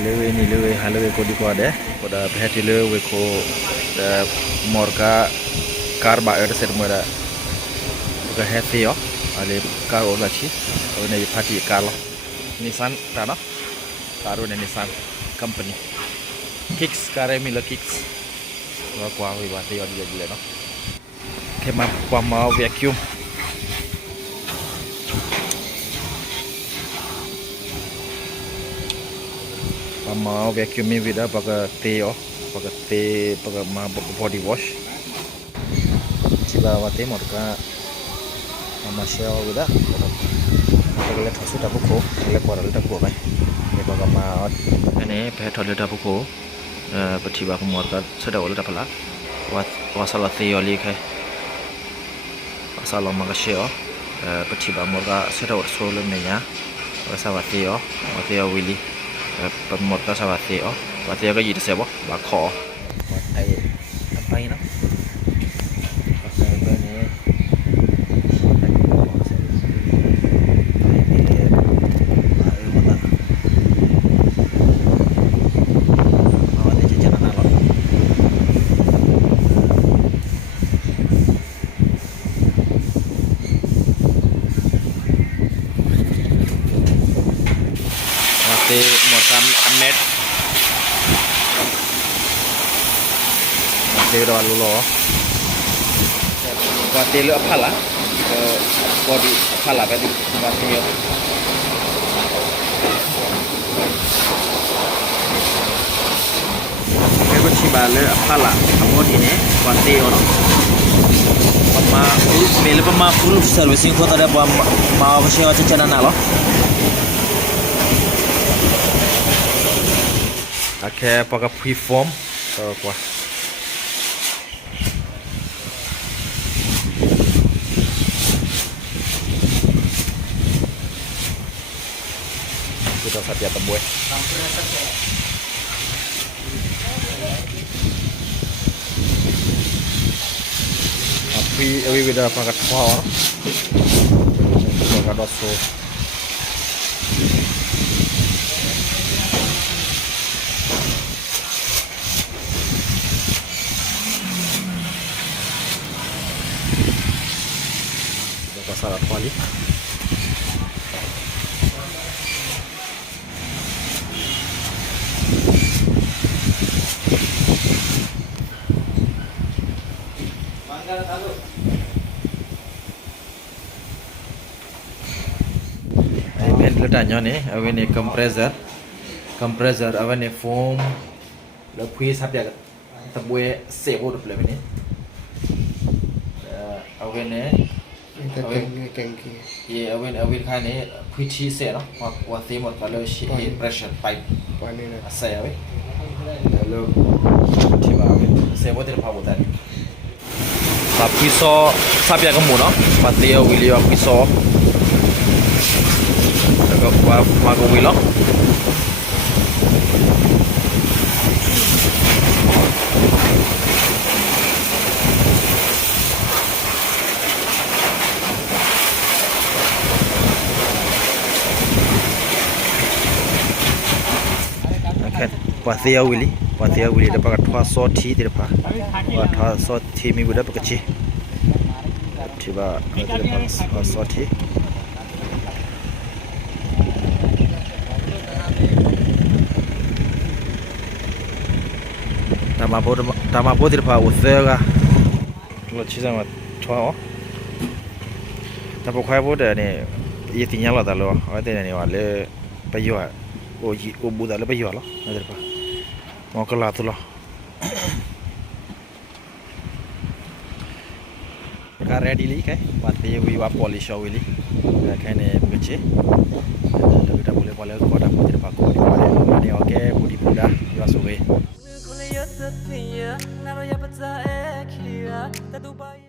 lewe ni lewe halewe ko di ko ade pada bhetile we ko da morga karba er ser mora ga hete yo ale kar ola chi ne phati kar lo Nissan ta no karo ne Nissan company kicks kare mila kicks wa kwa wi ba te yo di le no ke ma kwa ma vacuum ma vacuum mi vida pakai teo pakai ma body wash ciba wate morka ma shell vida pakai le thosu ta buko le koral ta buko bai ne pakai ma ane pe thole ta buko patiba ko morka sada ol ta pala wasala teo li khai wasala ma shell patiba morka sada ol solo ne nya wasala teo wateo willy pemorka sawate wate ga yid sebo ba kho ai tapai no morkan amet de ro lo wate le phala body phala ba di wate yo ke ko chi ba le phala body ne wate yo no ma mele pa ma full servicing ko ta da ma avasya acha chana na lo Oke, pakai preform atau apa? Sudah saatnya tembuh. Tapi udah pakai power. Pakai doso. Salah kali. Ini ventilatornya nih, ini compressor, ini foam, lebih sabya terbuat sewa dulu ini. Ini Tangki. Yeah, when kind of pretty set no, what theme of color sheet pressure pipe. Pani na. Say away. Hello. Tiba away. Say what the power that. Tapi so sabi agak muna. Pati Willy aku so. Agak mago Willow. Pathia Willy dapat thwa so thi ti dapat thwa so thi mi buda pakachi tiba dapat so thi tamapo ti dapat usega lo chi sama thwa tapo khai bo de ni yetinya la da lo ade ni wale payo o buda le payo lo ade pa mau ke lah tu lah. Car ready li kai, pati wiwa polish awili. Kai ne begitu. Tapi kita boleh